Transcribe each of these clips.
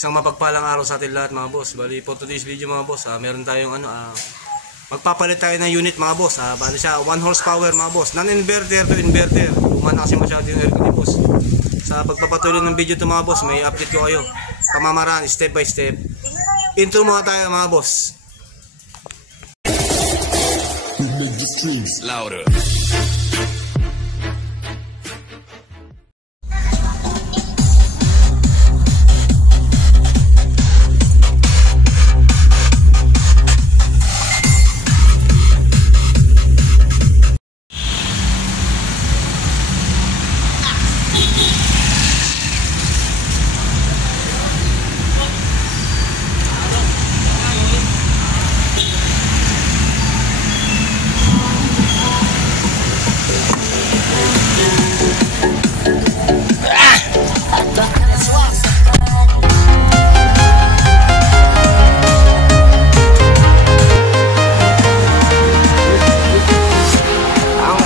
Isang mapagpalang araw sa atin lahat mga boss. Bali for today's video mga boss, meron tayong magpapalit tayo ng unit mga boss. Bali siya 1 horsepower mga boss. Non-inverter to inverter. Umana kasi masyado yung air ko ni boss. Sa pagpapatuloy ng video to mga boss, may update ko kayo. Pamamaraan step by step. Intro muna tayo mga boss. Make the streams louder.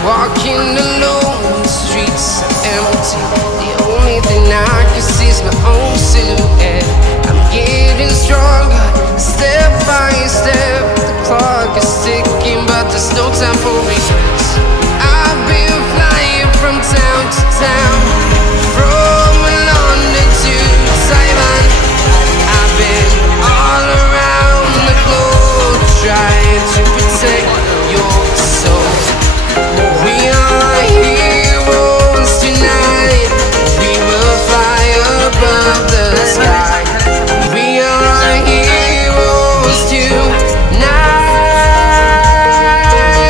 Walking alone, the streets are empty. The only thing I can see is my own silhouette. I'm getting stronger, step by step. The clock is ticking, but there's no time for regrets. I've been flying from town to town, from London to Taiwan. I've been all around the globe, trying to protect your soul. We are heroes tonight. We will fly above the sky. We are heroes tonight. Yeah.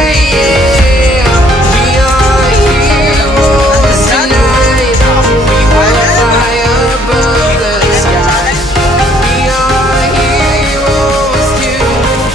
We are heroes tonight. We will fly above the sky. We are heroes tonight.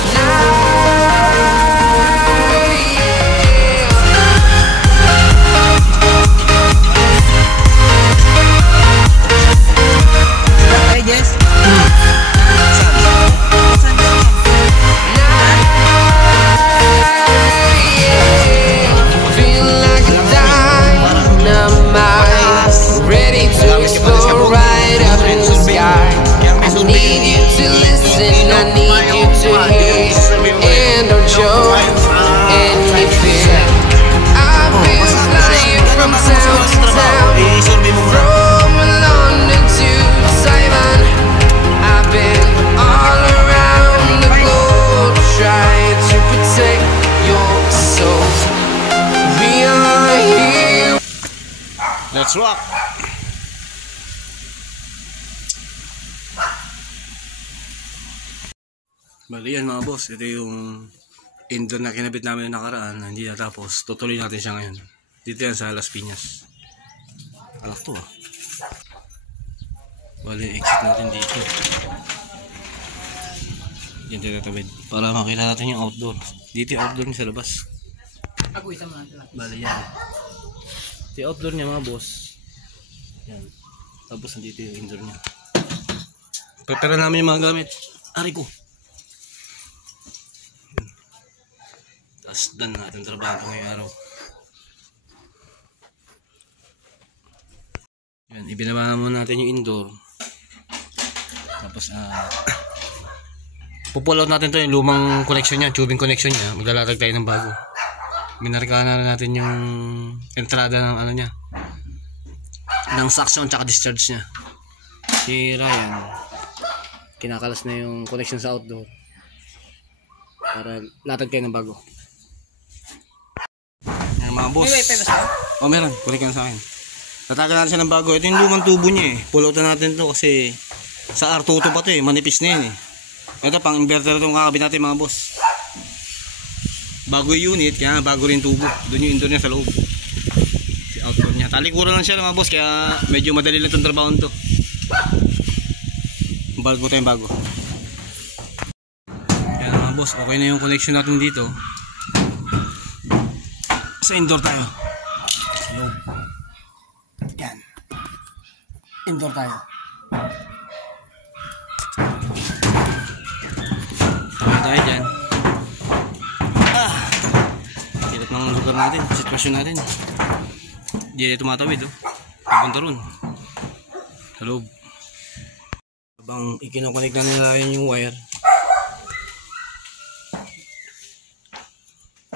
Let's rock! Bali yan mga boss, ito yung indoor na kinabit namin na nakaraan, hindi natapos. Tutuloy natin siya ngayon. Dito yan sa Las Piñas. Alak to Bali exit natin dito. Yan tinatawid para makita natin yung outdoor. Dito yung outdoor niya sa labas. Bali yan. Ito yung outdoor niya mga boss. Yan. Tapos nandito yung indoor niya. Prepare namin yung mga gamit. Ari ko. Tapos done natin trabaho ngayong araw. Yan. Ibinaba muna natin yung indoor. Tapos pupull out natin to yung lumang connection niya. Tubing connection niya. Maglalatag tayo ng bago. Minarkahan na natin yung entrada ng ano niya, ng suction tsaka discharge niya. Si Ryan kinakalas na yung connection sa outdoor para latag tayo ng bago. Ayan mga boss. Meron, kulik ka sa akin. Tatagan natin siya ng bago. Ito yung lumang tubo niya pull out na natin to kasi sa R2 pa to manipis na yan Ito pang inverter itong kakabit natin mga boss. Bago yung unit, kaya bago rin tubo. Doon yung indoor niya sa loob. Si outdoor niya. Talikuran lang siya mga boss, kaya medyo madali lang itong trabaho nito. Bago tayong bago. Kaya mga boss, okay na yung connection natin dito. Sa indoor tayo. Yan. Indoor tayo. Tayo dyan. Ng lugar natin, sitwasyon natin. Di tumatawid papunta ron sa loob. Habang ikinukunik na nila yung wire.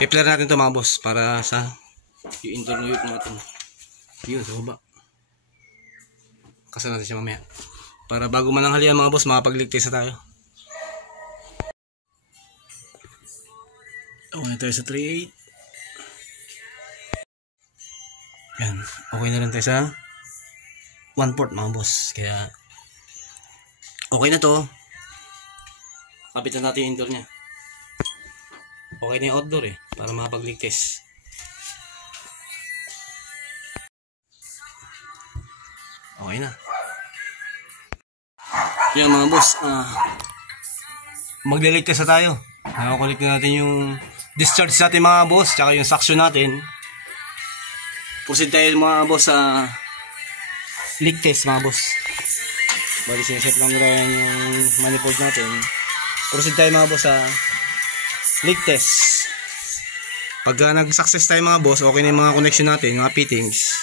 Pipler natin to mga boss para sa yung interno natin. Yun sa baba. Kasal natin siya mamaya. Para bago mananghalian mga boss, makapagligtas na tayo. Okay na tayo sa 3.8. Yan. Okay na rin tayo sa 1/4 mga boss. Kaya okay na to. Kapitan natin yung indoor niya. Okay na yung outdoor eh. Para makapagligtas. Okay na. Yan mga boss. Magliligtas na tayo. Nakakulik na natin yung discharge natin mga boss. Tsaka yung suction natin. Proceed tayo mga boss sa leak test mga boss. Bali sineset lang nila yung manifold natin. Proceed tayo mga boss sa leak test. Pag nag-success tayo mga boss, okay na yung mga connection natin, mga fittings.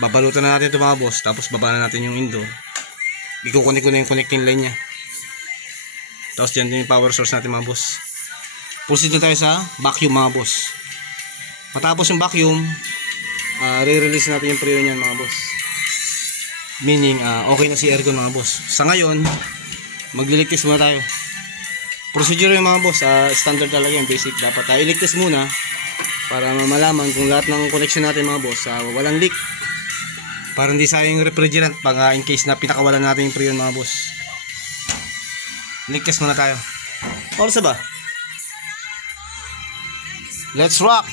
Babalutan na natin ito mga boss. Tapos baba na natin yung indoor. Ikukunik ko na yung connecting line nya. Tapos dyan din yung power source natin mga boss. Proceed na tayo sa vacuum mga boss. Matapos yung vacuum, re-release natin yung preo niyan mga boss. Meaning okay na si aircon mga boss. Sa ngayon, magliligtas muna tayo. Procedure yung mga boss, standard talaga yung basic. Dapat iligtas muna para malaman kung lahat ng connection natin mga boss walang leak. Para hindi sayang yung refrigerant pag in case na pinakawalan natin yung preo mga boss. Ligtas muna tayo. Oras ba? Let's rock!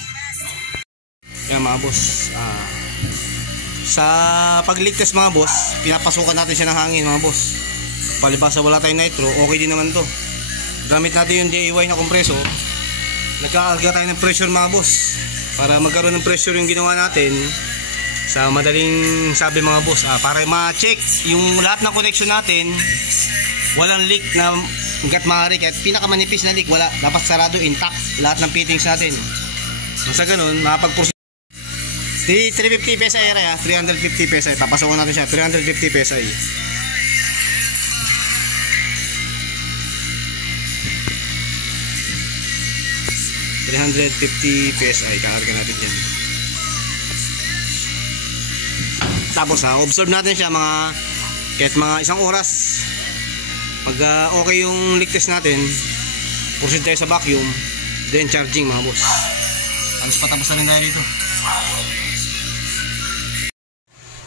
Yan mga boss. Sa pagligtas mga boss, pinapasukan natin siya ng hangin mga boss. Palibasa wala tayong nitro, okay din naman to. Gamit natin yung DIY na kompreso. Nagkakarga tayo ng pressure mga boss. Para magkaroon ng pressure yung ginawa natin. Sa madaling sabi mga boss, para ma-check yung lahat ng connection natin. Walang leak na hanggat maaari. Kahit pinakamanipis na leak, wala. Dapat sarado, intact. Lahat ng fittings natin. So sa ganun, makapag-proceed. 350 PSI area, 350 PSI. Papasokan natin siya, 350 PSI. PSI, kakarga natin yan. Tapos observe natin siya kahit mga isang oras. Pag okay yung leak test natin, proceed tayo sa vacuum, then charging mga boss. Tapos patapos na rin tayo dito.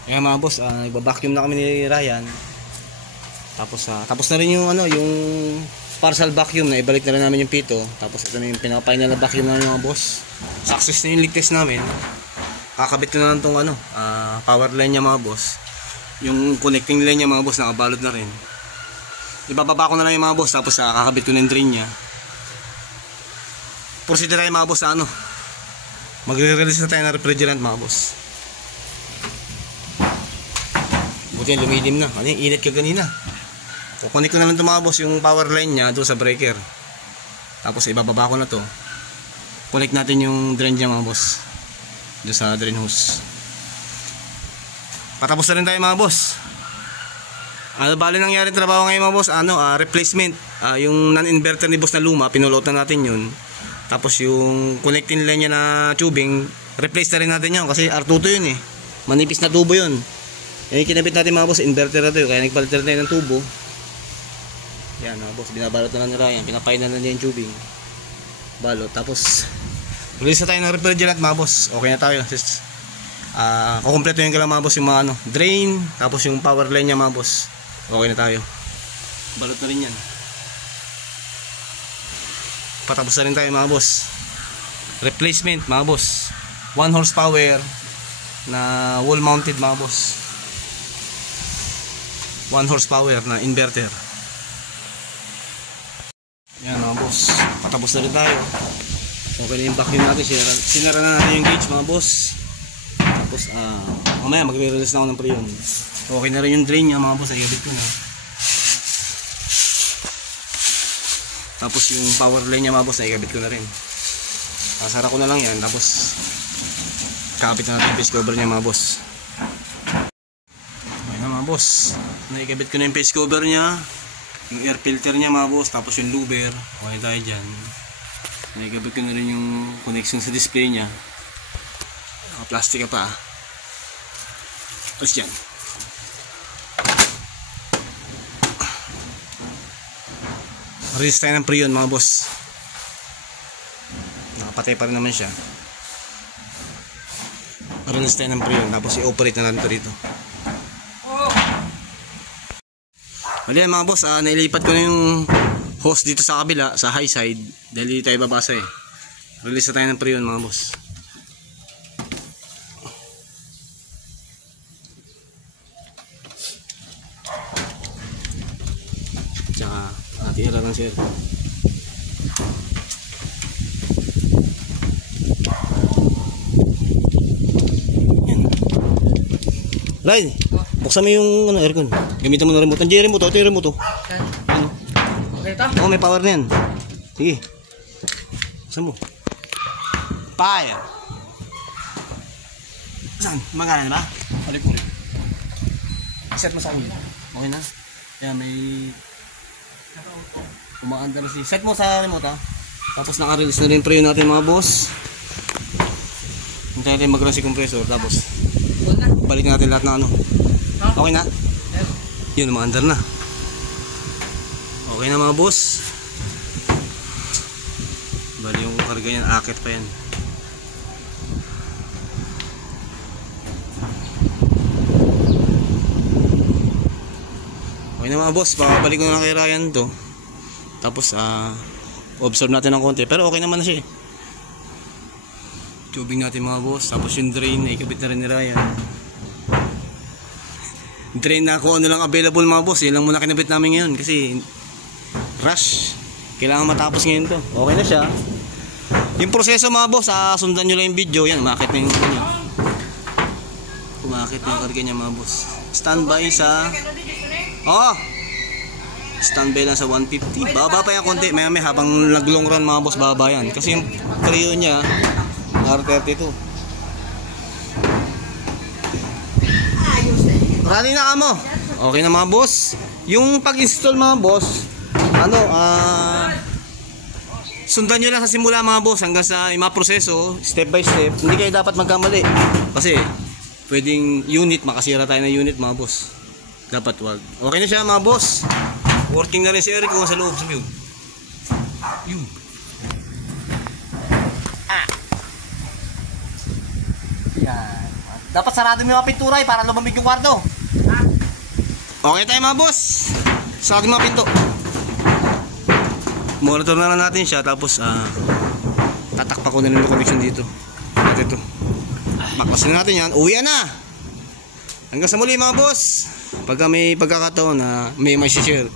Ayan mga boss, nagba-vacuum na kami ni Ryan. Tapos na rin yung yung partial vacuum na ibalik na rin namin yung pito. Tapos ito na yung pinaka-final na vacuum namin mga boss. Success na yung leak test namin. Kakabit ko na lang tong power line niya mga boss. Yung connecting line niya mga boss, nakabalot na rin. Ibababa ko na lang yung mga boss. Tapos kakabit ko na yung drain niya. Proceed na tayo mga boss sa magre-release na tayo ng refrigerant mga boss. Buti yan, lumilim na. Init ka ganina. Kukunik ko na lang ito mga boss, yung power line nya doon sa breaker. Tapos ibababa ko na to. Connect natin yung drain niya mga boss, doon sa drain hose. Patapos na rin tayo mga boss. Bali nangyari trabaho ngayon mga boss, replacement. Yung non-inverter ni boss na luma, pinulot na natin yun. Tapos yung connecting line niya na tubing, replace na rin natin yun kasi R22 yun eh. Manipis na tubo yun. Yung kinabit natin mga boss, inverter na to, kaya nagpalit na tayo ng tubo. Yan mga boss, binabalot na lang nila yan, pinapainan na niya yung tubing. Balot, tapos release na tayo ng refrigerant mga boss. Okay na tayo. Kukumpleto yung lang mga boss, yung mga drain, tapos yung power line niya mga boss. Okay na tayo. Balot na rin yan. Patapos na rin tayo mga boss. Replacement mga boss, 1 horsepower na wall mounted mga boss. 1 horsepower na inverter. Yan mga boss, patapos na rin tayo. Okay na yung vacuum natin, sinara na natin yung gauge mga boss. Tapos mamaya magre-release na ako ng preyon. Okay na rin yung drain niya mga boss, ay gabit ko na. Tapos yung power line niya mga boss, ay gabit ko na rin. Sasara ko na lang yan, tapos kakapit na natin yung face cover niya mga boss. Okay na mga mga boss, naikabit ko na yung face cover niya, yung air filter niya mga boss, tapos yung luber. Okay tayo dyan. Naikabit ko na rin yung connection sa display niya. Naka-plastic ka pa. Tapos dyan. Release tayo ng Prion mga boss. Nakapatay pa rin naman siya. Release tayo ng Prion, tapos i-operate na natin ito rito. Mali yan mga boss, nailipat ko na yung hose dito sa kabila, sa high side, dahil dito tayo babasa eh. Release na tayo ng Prion mga boss. Tsaka natira ng sir. Ryan, buksan mo yung aircon. Gamitin mo na remote. Andiyan yung remote. Ito yung remote. Ano? Okay ito? Oo, may power na yan. Sige. Buksan mo. Fire. Saan? Magana na ba? Balik mo rin. Set mo sa ulo. Okay na? Kaya may umaandar si. Set mo sa remote ha. Tapos naka-release na rin yung Prion natin mga boss. Hintayin natin mag-run si compressor. Tapos balik natin lahat ng ano. Okay na? Yun, umaandar na. Okay na mga boss. Bali yung karga yan, akit pa yan. Okay na mga boss, pakabalik ko na kay Ryan to. Tapos observe natin ng konti. Pero okay naman na siya eh. Tubing natin mga boss. Tapos yung drain, ikabit na rin ni Ryan. Drain na kung ano lang available mga boss. Yan lang muna kinabit namin ngayon. Kasi rush. Kailangan matapos ngayon to. Okay na siya. Yung proseso mga boss, sundan nyo lang yung video. Yan, umakit na yung ano. Umakit na yung karga niya mga boss. Standby sa standby lang sa 150. Baba pa yan konti. May habang nag-long run mga boss, baba yan. Kasi yung Prion niya R32. Running na ka mo. Okay na mga boss. Yung pag-install mga boss, sundan nyo lang sa simula mga boss hanggang sa proseso, step by step. Hindi kayo dapat magkamali. Kasi pwedeng unit, makasira tayo ng unit mga boss. Dapat wag. Okay na siya mga boss. Working na rin si Eric kung sa loob sa view. Yun. Yan. Dapat sarado mo yung mga pintura para lumamig yung kwarto. Okay tayo mga boss. Sarado mo mga pinto. Monitor na lang natin siya. Tapos tatakpa ko na rin yung connection dito. At ito. Baklasin na natin yan. Uwi na. Hanggang sa muli mga boss. Pagka may pagkakataon na may share,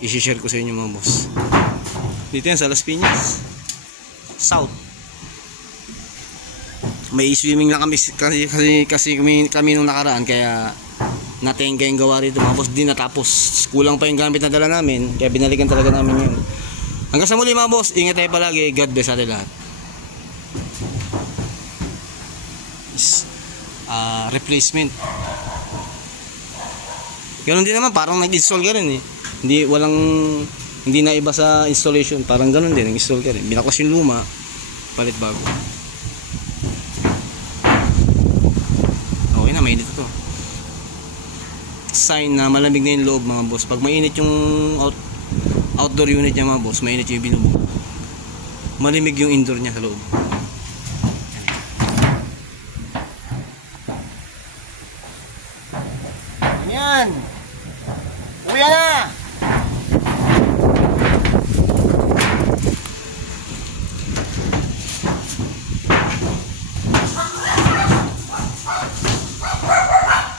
i-share ko sa inyo mga boss. Dito yan sa Las Piñas South. May swimming na kami kasi kami nung nakaraan, kaya natenga yung gawa rito mga boss. Di natapos, kulang pa yung gamit na dala namin, kaya binalikan talaga namin yun. Hanggang sa muli mga boss, ingat tayo palagi. God bless atin lahat. Replacement. Ganun din naman, parang nag-install ka rin eh. Hindi na iba sa installation, parang ganun din, nag-install ka rin. Binaklas yung luma, palit bago. Okay na, mainit ito. Sign na malamig na yung loob mga boss. Pag mainit yung outdoor unit niya mga boss, mainit yung binubuo. Malimig yung indoor niya sa loob. Yan. Uwi na.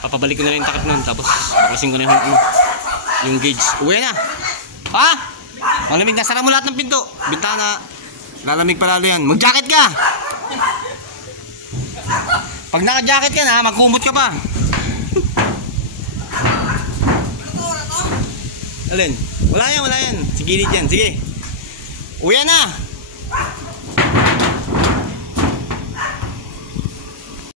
Papabalik ko na rin yung takip nun, tapos baklasin ko na yung gauge. Uwi na. Ha? Malamig na. Sara mo lahat ng pinto. Bintana. Lalamig pa lalo yan. Mag-jacket ka. Pag naka-jacket ka na, magkumot ka pa. Alin? Wala yan, wala yan. Sige, yan. Sige. Uwi na.